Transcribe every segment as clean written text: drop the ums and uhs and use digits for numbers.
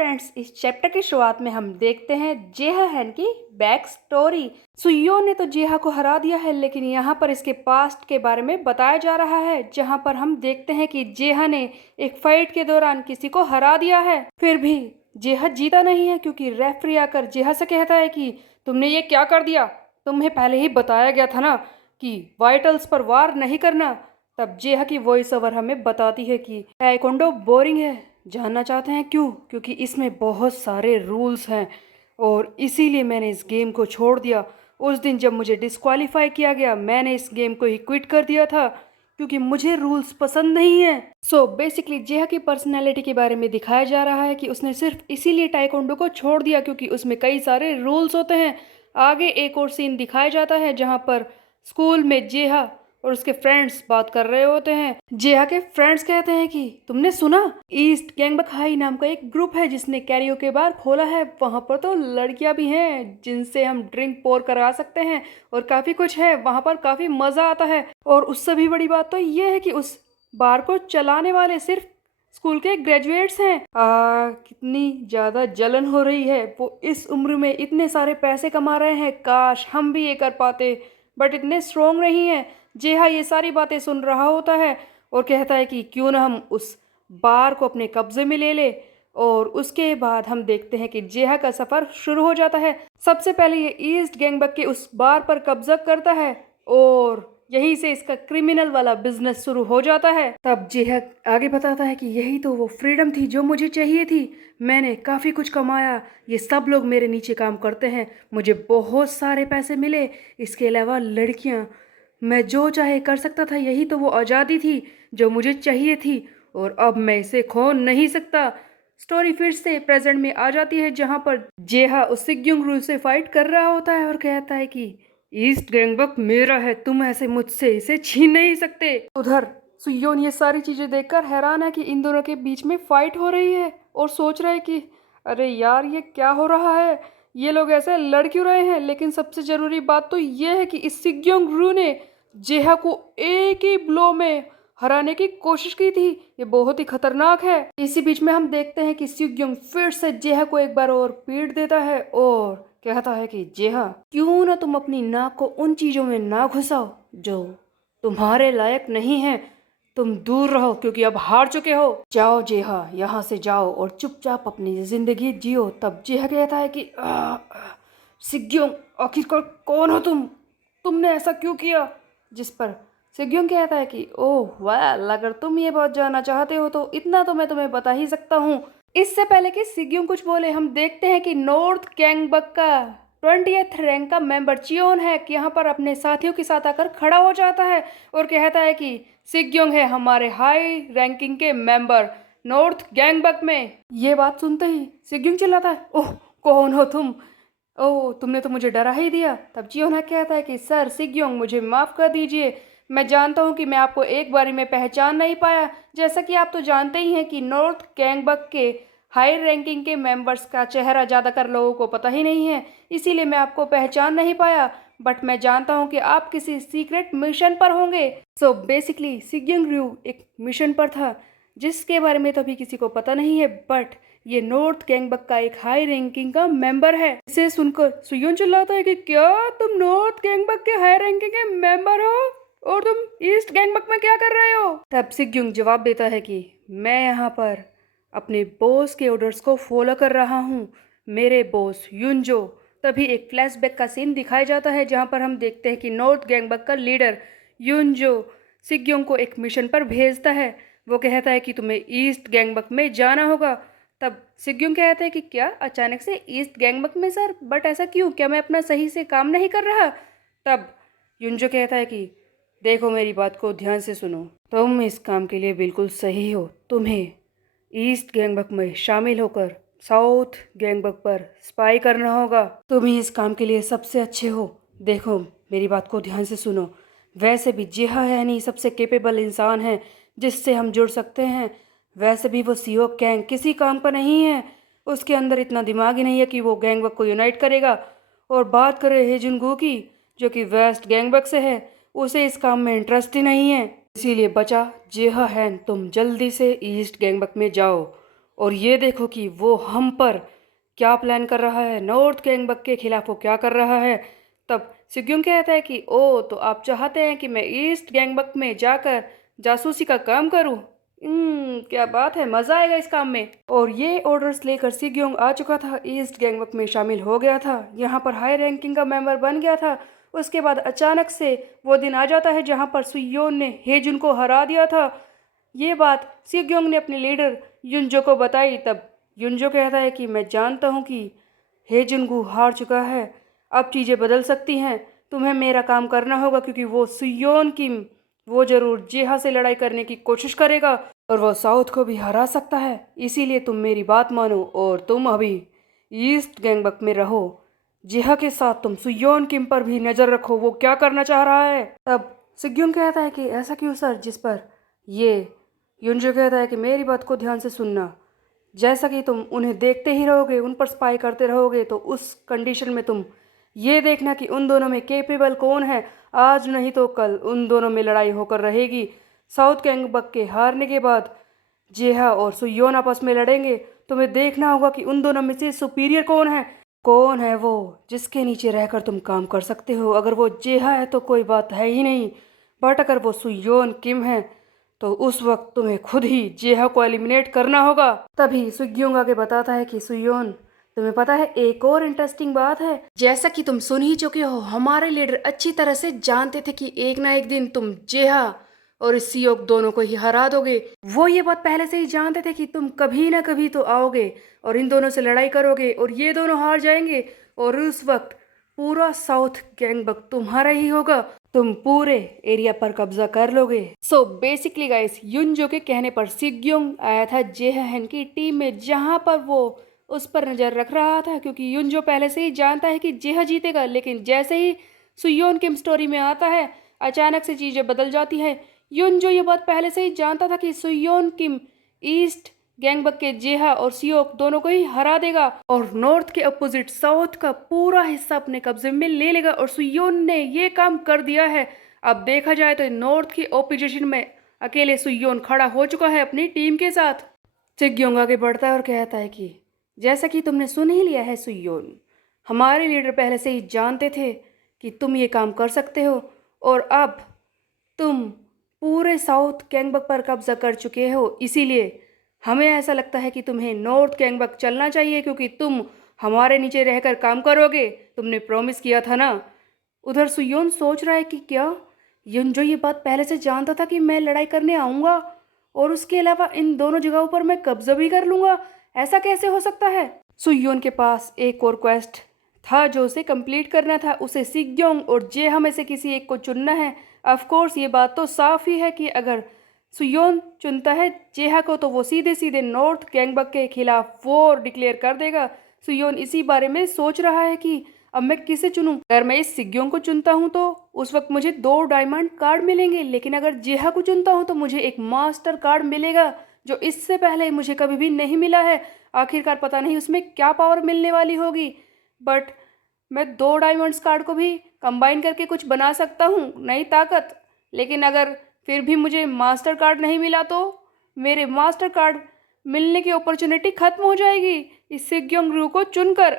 Friends, इस chapter की शुरुआत में हम देखते हैं जेहा हैन की बैक स्टोरी। सुयो ने तो जेहा को हरा दिया है, लेकिन यहाँ पर इसके पास्ट के बारे में बताया जा रहा है, जहाँ पर हम देखते हैं कि जेहा ने एक फाइट के दौरान किसी को हरा दिया है। फिर भी जेहा जीता नहीं है, क्योंकि रेफरी आकर जेहा से कहता है कि तुमने ये क्या कर दिया, तुम्हें पहले ही बताया गया था ना कि वाइटल्स पर वार नहीं करना। तब जेहा की वॉइस ओवर हमें बताती है कि टाइकोंडो बोरिंग है। जानना चाहते हैं क्यों? क्योंकि इसमें बहुत सारे रूल्स हैं और इसीलिए मैंने इस गेम को छोड़ दिया। उस दिन जब मुझे डिस्क्वालीफाई किया गया, मैंने इस गेम को ही क्विट कर दिया था, क्योंकि मुझे रूल्स पसंद नहीं है। सो बेसिकली जेहा की पर्सनैलिटी के बारे में दिखाया जा रहा है कि उसने सिर्फ इसीलिए टाइकोंडो को छोड़ दिया क्योंकि उसमें कई सारे रूल्स होते हैं। आगे एक और सीन दिखाया जाता है जहाँ पर स्कूल में जेहा और उसके फ्रेंड्स बात कर रहे होते हैं। जेहा के फ्रेंड्स कहते हैं कि तुमने सुना, ईस्ट गैंगबक हाई नाम का एक ग्रुप है जिसने कैरियोके बार खोला है। वहां पर तो लड़कियां भी हैं जिनसे हम ड्रिंक पोर करा सकते हैं और काफी कुछ है। वहां पर काफी मजा आता है। और उससे भी बड़ी बात तो ये है कि उस बार को चलाने वाले सिर्फ स्कूल के ग्रेजुएट्स हैं। कितनी ज्यादा जलन हो रही है। वो इस उम्र में इतने सारे पैसे कमा रहे हैं, काश हम भी ये कर पाते, बट इतने स्ट्रोंग नहीं है। जेहा ये सारी बातें सुन रहा होता है और कहता है कि क्यों ना हम उस बार को अपने कब्जे में ले ले। और उसके बाद हम देखते हैं कि जेहा का सफर शुरू हो जाता है। सबसे पहले ये ईस्ट गैंगबक के उस बार पर कब्जा करता है और यहीं से इसका क्रिमिनल वाला बिजनेस शुरू हो जाता है। तब जेहा आगे बताता है कि यही तो वो फ्रीडम थी जो मुझे चाहिए थी। मैंने काफ़ी कुछ कमाया, ये सब लोग मेरे नीचे काम करते हैं, मुझे बहुत सारे पैसे मिले, इसके अलावा लड़कियां, मैं जो चाहे कर सकता था। यही तो वो आज़ादी थी जो मुझे चाहिए थी और अब मैं इसे खो नहीं सकता। स्टोरी फिर से प्रेजेंट में आ जाती है जहां पर जेहा उस सिग्युंग रू से फाइट कर रहा होता है और कहता है कि ईस्ट गैंगबक मेरा है, तुम ऐसे मुझसे इसे छीन नहीं सकते। उधर सुयोन ये सारी चीजें देखकर हैरान है कि इन दोनों के बीच में फाइट हो रही है और सोच रहा है कि अरे यार, ये क्या हो रहा है, ये लोग ऐसे लड़ क्यों रहे हैं। लेकिन सबसे जरूरी बात तो ये है कि इस सिग्योंग रू ने जेहा को एक ही ब्लो में हराने की कोशिश की थी। ये बहुत ही खतरनाक है। इसी बीच में हम देखते हैं कि सिग्योंग फिर से जेहा को एक बार और पीट देता है और कहता है कि जेहा, क्यों ना तुम अपनी नाक को उन चीजों में ना घुसाओ जो तुम्हारे लायक नहीं है। तुम दूर रहो क्योंकि अब हार चुके हो। जाओ जेहा, यहाँ से जाओ और चुपचाप अपनी जिंदगी जियो। तब जेहा कहता है कि सिग्योंग, आखिरकार कौन हो तुम, तुमने ऐसा क्यों किया? जिस पर सिग्योंग कहता है कि ओह वेल, अगर तुम ये बहुत जानना चाहते हो तो इतना तो मैं तुम्हें बता ही सकता हूँ। इससे पहले कि सिग्योंग कुछ बोले, हम देखते हैं कि नॉर्थ गैंगबक का 20th रैंक का मेंबर चियोन है कि यहाँ पर अपने साथियों के साथ आकर खड़ा हो जाता है और कहता है कि सिग्योंग है हमारे हाई रैंकिंग के मेंबर नॉर्थ गैंगबक में। ये बात सुनते ही सिग्योंग चिल्लाता है, ओह कौन हो तुम, ओह तुमने तो मुझे डरा ही दिया। तब जियोना कहता है कि सर सिग्योंग, मुझे माफ़ कर दीजिए, मैं जानता हूँ कि मैं आपको एक बारी में पहचान नहीं पाया। जैसा कि आप तो जानते ही हैं कि नॉर्थ गैंगबक के हाई रैंकिंग के मेंबर्स का चेहरा ज़्यादातर लोगों को पता ही नहीं है, इसीलिए मैं आपको पहचान नहीं पाया। बट मैं जानता हूँ कि आप किसी सीक्रेट मिशन पर होंगे। सो बेसिकली सिग्योंग रू एक मिशन पर था जिसके बारे में तो अभी किसी को पता नहीं है, बट ये नॉर्थ गैंगबक का एक हाई रैंकिंग का मेंबर है। इसे सुनकर सुयोन चिल्लाता है कि क्या तुम नॉर्थ गैंगबक के हाई रैंकिंग के मेंबर हो और तुम ईस्ट गैंगबक में क्या कर रहे हो? तब सिग्योंग जवाब देता है कि मैं यहाँ पर अपने बॉस के ऑर्डर्स को फॉलो कर रहा हूँ, मेरे बॉस युनजो। तभी एक फ्लैशबैक का सीन दिखाया जाता है जहाँ पर हम देखते हैं कि नॉर्थ गैंगबक का लीडर युनजो सिग्योंग को एक मिशन पर भेजता है। वो कहता है कि तुम्हें ईस्ट गैंगबक में जाना होगा। तब सिग्योंग कहते हैं कि क्या अचानक से ईस्ट गैंगबक में सर, बट ऐसा क्यों, क्या मैं अपना सही से काम नहीं कर रहा? तब युनजो कहता है कि देखो मेरी बात को ध्यान से सुनो, तुम इस काम के लिए बिल्कुल सही हो। तुम्हें ईस्ट गैंगबक में शामिल होकर साउथ गैंगबक पर स्पाई करना होगा। तुम ही इस काम के लिए सबसे अच्छे हो। देखो मेरी बात को ध्यान से सुनो, वैसे भी जेहा है नहीं सबसे कैपेबल इंसान है जिससे हम जुड़ सकते हैं। वैसे भी वो सीओ गैंग किसी काम का नहीं है, उसके अंदर इतना दिमाग ही नहीं है कि वो गैंगबक को यूनाइट करेगा। और बात करें हेजुनगू की, जो कि वेस्ट गैंगबक से है, उसे इस काम में इंटरेस्ट ही नहीं है। इसीलिए बचा जेहा हैन, तुम जल्दी से ईस्ट गैंगबक में जाओ और ये देखो कि वो हम पर क्या प्लान कर रहा है, नॉर्थ गैंगबक के खिलाफ वो क्या कर रहा है। तब सिग्योंग कहता है कि ओ तो आप चाहते हैं कि मैं ईस्ट गैंगबक में जाकर जासूसी का काम करूं। क्या बात है, मजा आएगा इस काम में। और ये ऑर्डर्स लेकर सिग्योंग आ चुका था, ईस्ट गैंगबक में शामिल हो गया था, यहाँ पर हाई रैंकिंग का मेंबर बन गया था। उसके बाद अचानक से वो दिन आ जाता है जहाँ पर सुयोन ने हेजुन को हरा दिया था। ये बात सिग्योंग ने अपने लीडर युनजो को बताई। तब युनजो कहता है कि मैं जानता हूँ कि हेजुनगू हार चुका है, अब चीज़ें बदल सकती हैं, तुम्हें मेरा काम करना होगा क्योंकि वो सुयोन किम वो जरूर जेहा से लड़ाई करने की कोशिश करेगा और वो साउथ को भी हरा सकता है। इसीलिए तुम मेरी बात मानो और तुम अभी ईस्ट गैंगबक में रहो। जेहा के साथ तुम सुयोन किम पर भी नज़र रखो, वो क्या करना चाह रहा है। तब सिग्योंग कहता है कि ऐसा क्यों सर, जिस पर ये युनजो कहता है कि मेरी बात को ध्यान से सुनना, जैसा कि तुम उन्हें देखते ही रहोगे, उन पर स्पाई करते रहोगे, तो उस कंडीशन में तुम ये देखना कि उन दोनों में केपेबल कौन है। आज नहीं तो कल उन दोनों में लड़ाई होकर रहेगी। साउथ गैंगबक के हारने के बाद जेहा और सुयोन आपस में लड़ेंगे। तुम्हें देखना होगा कि उन दोनों में से सुपीरियर कौन है वो जिसके नीचे रहकर तुम काम कर सकते हो। अगर वो जेहा है तो कोई बात है ही नहीं, बट अगर वो सुयोन किम है तो उस वक्त तुम्हें खुद ही जेहा को एलिमिनेट करना होगा। तभी सुग्योंग आगे बताता है कि सुयोन, तुम्हें पता है एक और इंटरेस्टिंग बात है, जैसा कि तुम सुन ही चुके हो, हमारे लीडर अच्छी तरह से जानते थे कि एक ना एक दिन तुम जेहा और इस सियोक दोनों को ही हरा दोगे। वो ये बात पहले से ही जानते थे कि तुम कभी ना कभी तो आओगे और इन दोनों से लड़ाई करोगे और ये दोनों हार जाएंगे और उस वक्त पूरा साउथ गैंगबक तुम्हारा ही होगा, तुम पूरे एरिया पर कब्जा कर लोगे। सो बेसिकली गाइस, युनजो के कहने पर सिग्योंग आया था जेहन की टीम में, जहां पर वो उस पर नजर रख रहा था क्योंकि युनजो पहले से ही जानता है कि जेहा जीतेगा। लेकिन जैसे ही सुयोन किम स्टोरी में आता है, अचानक से चीजें बदल जाती हैं। युनजो ये बात पहले से ही जानता था कि सुयोन किम ईस्ट गैंगबक के जेहा और सियोक दोनों को ही हरा देगा और नॉर्थ के अपोजिट साउथ का पूरा हिस्सा अपने कब्जे में ले लेगा, और सुयोन ने ये काम कर दिया है। अब देखा जाए तो नॉर्थ की ओपोजिशन में अकेले सुयोन खड़ा हो चुका है अपनी टीम के साथ। सिग्योंग आगे बढ़ता है और कहता है कि जैसा कि तुमने सुन ही लिया है सुयोन, हमारे लीडर पहले से ही जानते थे कि तुम ये काम कर सकते हो और अब तुम पूरे साउथ गैंगबक पर कब्जा कर चुके हो। इसीलिए हमें ऐसा लगता है कि तुम्हें नॉर्थ गैंगबक चलना चाहिए क्योंकि तुम हमारे नीचे रहकर काम करोगे, तुमने प्रॉमिस किया था ना। उधर सुयोन सोच रहा है कि क्या युनजो ये बात पहले से जानता था कि मैं लड़ाई करने आऊँगा और उसके अलावा इन दोनों जगहों पर मैं कब्जा भी कर लूँगा, ऐसा कैसे हो सकता है। सुयोन के पास एक और क्वेस्ट था जो उसे कंप्लीट करना था, उसे सिग्योंग और जेहा में से किसी एक को चुनना है। ऑफ कोर्स ये बात तो साफ ही है कि अगर सुयोन चुनता है जेहा को तो वो सीधे सीधे नॉर्थ गैंगबक के खिलाफ वॉर डिक्लेयर कर देगा। सुयोन इसी बारे में सोच रहा है कि अब मैं किसे चुनूं। अगर मैं इस सिग्योंग को चुनता हूं तो उस वक्त मुझे 2 डायमंड कार्ड मिलेंगे, लेकिन अगर जेहा को चुनता हूं तो मुझे एक मास्टर कार्ड मिलेगा जो इससे पहले मुझे कभी भी नहीं मिला है। आखिरकार पता नहीं उसमें क्या पावर मिलने वाली होगी, बट मैं 2 डायमंड्स कार्ड को भी कंबाइन करके कुछ बना सकता हूँ, नई ताकत। लेकिन अगर फिर भी मुझे मास्टर कार्ड नहीं मिला तो मेरे मास्टर कार्ड मिलने की अपॉर्चुनिटी खत्म हो जाएगी इस सिग्योंग रू को चुनकर।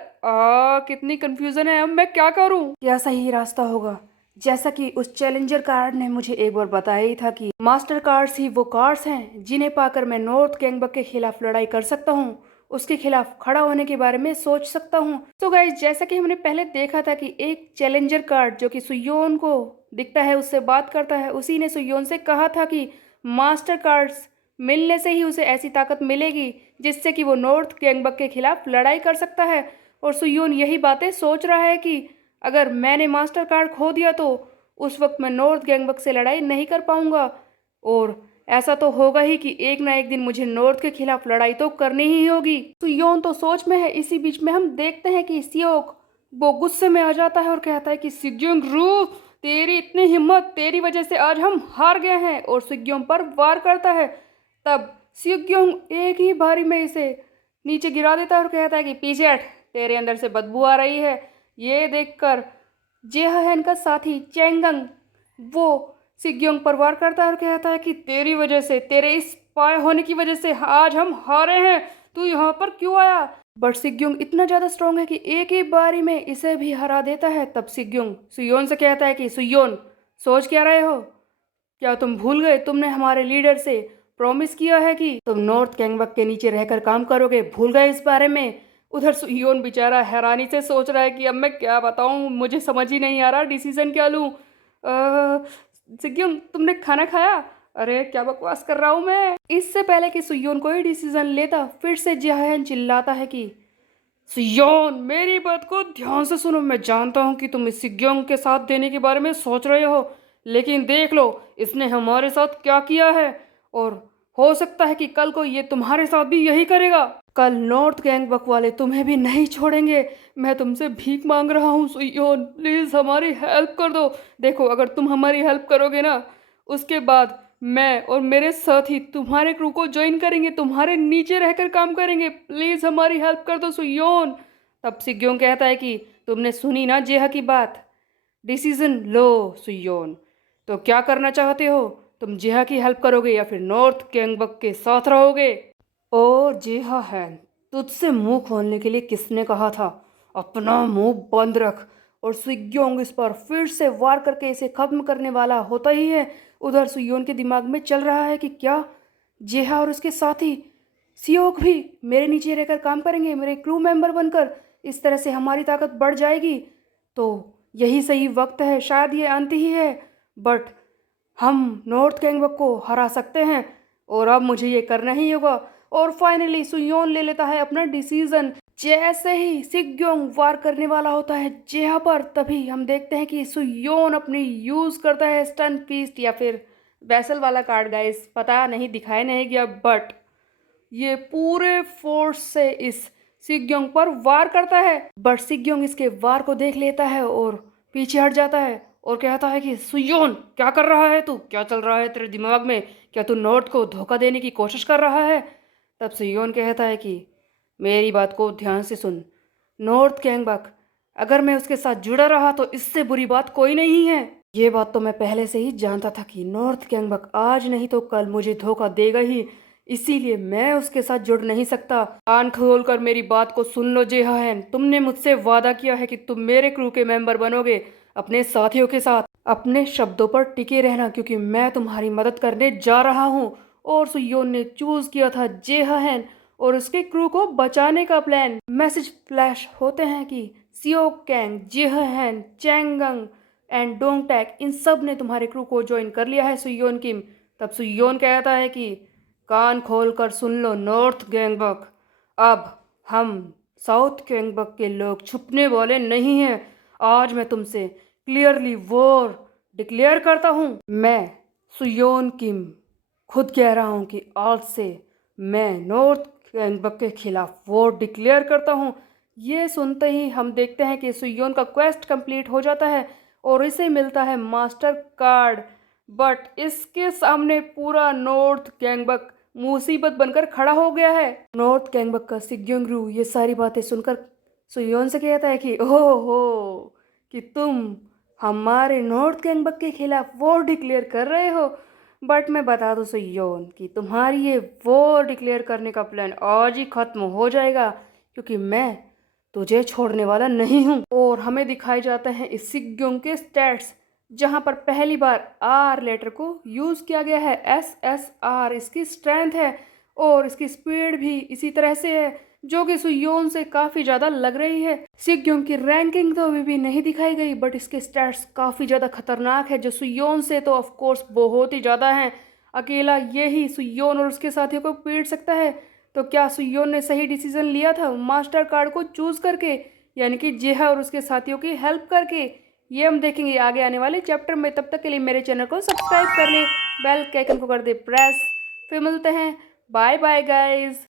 कितनी कंफ्यूजन है, अब मैं क्या करूं। क्या सही रास्ता होगा? जैसा कि उस चैलेंजर कार्ड ने मुझे एक बार बताया ही था कि मास्टर कार्ड्स ही वो कार्ड्स हैं जिन्हें पाकर मैं नॉर्थ गैंगबक के खिलाफ लड़ाई कर सकता हूँ, उसके खिलाफ खड़ा होने के बारे में सोच सकता हूँ। तो गाइस, जैसा कि हमने पहले देखा था कि एक चैलेंजर कार्ड जो कि सुयोन को दिखता है उससे बात करता है, उसी ने सुयोन से कहा था कि मास्टर कार्ड्स मिलने से ही उसे ऐसी ताकत मिलेगी जिससे कि वो नॉर्थ गैंगबक के खिलाफ लड़ाई कर सकता है। और सुयोन यही बातें सोच रहा है कि अगर मैंने मास्टर कार्ड खो दिया तो उस वक्त मैं नॉर्थ गैंगबक से लड़ाई नहीं कर पाऊंगा, और ऐसा तो होगा ही कि एक ना एक दिन मुझे नॉर्थ के खिलाफ लड़ाई तो करनी ही होगी। सुयोन तो सोच में है। इसी बीच में हम देखते हैं कि सियोक वो गुस्से में आ जाता है और कहता है कि सिग्योंग रू, तेरी इतनी हिम्मत, तेरी वजह से आज हम हार गए हैं, और सिग्योंग पर वार करता है। तब सिग्योंग एक ही बारी में इसे नीचे गिरा देता है और कहता है कि पीछे हट, तेरे अंदर से बदबू आ रही है। ये देखकर जेहन का साथी चेंगंग वो सिग्योंग पर वार करता है और कहता है कि तेरी वजह से, तेरे इस पाए होने की वजह से आज हम हारे हैं। तू यहाँ पर क्यों आया? बट सिग्योंग इतना ज़्यादा स्ट्रांग है कि एक ही बारी में इसे भी हरा देता है। तब सिग्योंग सुयोन से कहता है कि सुयोन, सोच क्या रहे हो? क्या तुम भूल गए तुमने हमारे लीडर से प्रॉमिस किया है कि तुम नॉर्थ कैंगबक के नीचे रहकर काम करोगे? भूल गए इस बारे में? उधर सुयोन बेचारा हैरानी से सोच रहा है कि अब मैं क्या बताऊं, मुझे समझ ही नहीं आ रहा डिसीजन क्या लूं। सिग्योन, तुमने खाना खाया? अरे क्या बकवास कर रहा हूं मैं। इससे पहले कि सुयोन कोई डिसीजन लेता, फिर से जिहान चिल्लाता है कि सियोन, मेरी बात को ध्यान से सुनो। मैं जानता हूँ कि तुम इस सिग्योंग के साथ देने के बारे में सोच रहे हो, लेकिन देख लो इसने हमारे साथ क्या किया है, और हो सकता है कि कल को ये तुम्हारे साथ भी यही करेगा। कल नॉर्थ गैंगबक वाले तुम्हें भी नहीं छोड़ेंगे। मैं तुमसे भीख मांग रहा हूँ सियोन, प्लीज़ हमारी हेल्प कर दो। देखो, अगर तुम हमारी हेल्प करोगे ना, उसके बाद मैं और मेरे साथी तुम्हारे क्रू को ज्वाइन करेंगे, तुम्हारे नीचे रहकर काम करेंगे। प्लीज हमारी हेल्प कर दो सुयोन। तब सिग्योंग कहता है कि तुमने सुनी ना जेहा की बात, डिसीजन लो सुयोन। तो क्या करना चाहते हो? तुम जेहा की हेल्प करोगे या फिर नॉर्थ गैंगबक के साथ रहोगे? ओ जेहा है, तुझसे मुंह खोलने के लिए किसने कहा था? अपना मुंह बंद रख। और सुयोंग इस पर फिर से वार करके इसे खत्म करने वाला होता ही है। उधर सुयोन के दिमाग में चल रहा है कि क्या जेहा और उसके साथी सियोक भी मेरे नीचे रहकर काम करेंगे, मेरे क्रू मेंबर बनकर? इस तरह से हमारी ताकत बढ़ जाएगी। तो यही सही वक्त है, शायद ये अंत ही है, बट हम नॉर्थ गैंगबक को हरा सकते हैं, और अब मुझे ये करना ही होगा। और फाइनली सुयोन ले लेता है अपना डिसीजन। जैसे ही सिग्योंग वार करने वाला होता है जेहा पर, तभी हम देखते हैं कि सुयोन अपनी यूज करता है स्टन पीस्ट या फिर वैसल वाला कार्ड। गाइस पता नहीं दिखाई नहीं गया, बट ये पूरे फोर्स से इस सिग्योंग पर वार करता है। बट सिग्योंग इसके वार को देख लेता है और पीछे हट जाता है और कहता है कि सुयोन, क्या कर रहा है तू? क्या चल रहा है तेरे दिमाग में? क्या तू नॉर्थ को धोखा देने की कोशिश कर रहा है? तब सुयोन कहता है कि मेरी बात को ध्यान से सुन, नॉर्थ गैंगबक, अगर मैं उसके साथ जुड़ा रहा तो इससे बुरी बात कोई नहीं है। ये बात तो मैं पहले से ही जानता था कि नॉर्थ गैंगबक आज नहीं तो कल मुझे धोखा देगा ही, इसीलिए मैं उसके साथ जुड़ नहीं सकता। कान खोल कर मेरी बात को सुन लो जेहान, तुमने मुझसे वादा किया है कि तुम मेरे क्रू के मेंबर बनोगे अपने साथियों के साथ। अपने शब्दों पर टिके रहना, क्योंकि मैं तुम्हारी मदद करने जा रहा हूँ। और सुयोन ने चूज किया था जेहान और उसके क्रू को बचाने का प्लान। मैसेज फ्लैश होते हैं कि सियोक कैंग, जेहान, चैंगंग एंड डोंगटैक, इन सब ने तुम्हारे क्रू को ज्वाइन कर लिया है सुयोन किम। तब सुयोन कहता है कि कान खोल कर सुन लो नॉर्थ गैंगबक, अब हम साउथ गैंगबक के लोग छुपने वाले नहीं हैं। आज मैं तुमसे क्लियरली वॉर डिक्लेयर करता हूँ। मैं सुयोन किम खुद कह रहा हूँ कि आज से मैं नॉर्थ गैंगबक के खिलाफ वॉर डिक्लेयर करता हूँ। ये सुनते ही हम देखते हैं कि सुयोन का क्वेस्ट कंप्लीट हो जाता है और इसे मिलता है मास्टर कार्ड। बट इसके सामने पूरा नॉर्थ गैंगबक मुसीबत बनकर खड़ा हो गया है। नॉर्थ गैंगबक का सिग्योंगरू ये सारी बातें सुनकर सुयोन से कहता है कि ओह हो, कि तुम हमारे नॉर्थ गैंगबक के खिलाफ वॉर डिक्लेयर कर रहे हो। बट मैं बता दूं सुयोन कि तुम्हारी ये वॉर डिक्लेयर करने का प्लान आज ही खत्म हो जाएगा, क्योंकि मैं तुझे छोड़ने वाला नहीं हूँ। और हमें दिखाए जाते हैं इस सिग्योंग के स्टैट्स, जहाँ पर पहली बार आर लेटर को यूज़ किया गया है। SSR इसकी स्ट्रेंथ है और इसकी स्पीड भी इसी तरह से है, जो कि सुयोन से काफ़ी ज़्यादा लग रही है। सिग्योंग की रैंकिंग तो अभी भी नहीं दिखाई गई, बट इसके स्टैट्स काफ़ी ज़्यादा खतरनाक है, जो सुयोन से तो ऑफ कोर्स बहुत ही ज़्यादा हैं। अकेला ये ही सुयोन और उसके साथियों को पीट सकता है। तो क्या सुयोन ने सही डिसीजन लिया था मास्टर कार्ड को चूज करके, यानी कि जेहा और उसके साथियों की हेल्प करके? ये हम देखेंगे आगे आने वाले चैप्टर में। तब तक के लिए मेरे चैनल को सब्सक्राइब कर ले, बेल के आइकन को कर दे प्रेस। फिर मिलते हैं, बाय बाय गाइस।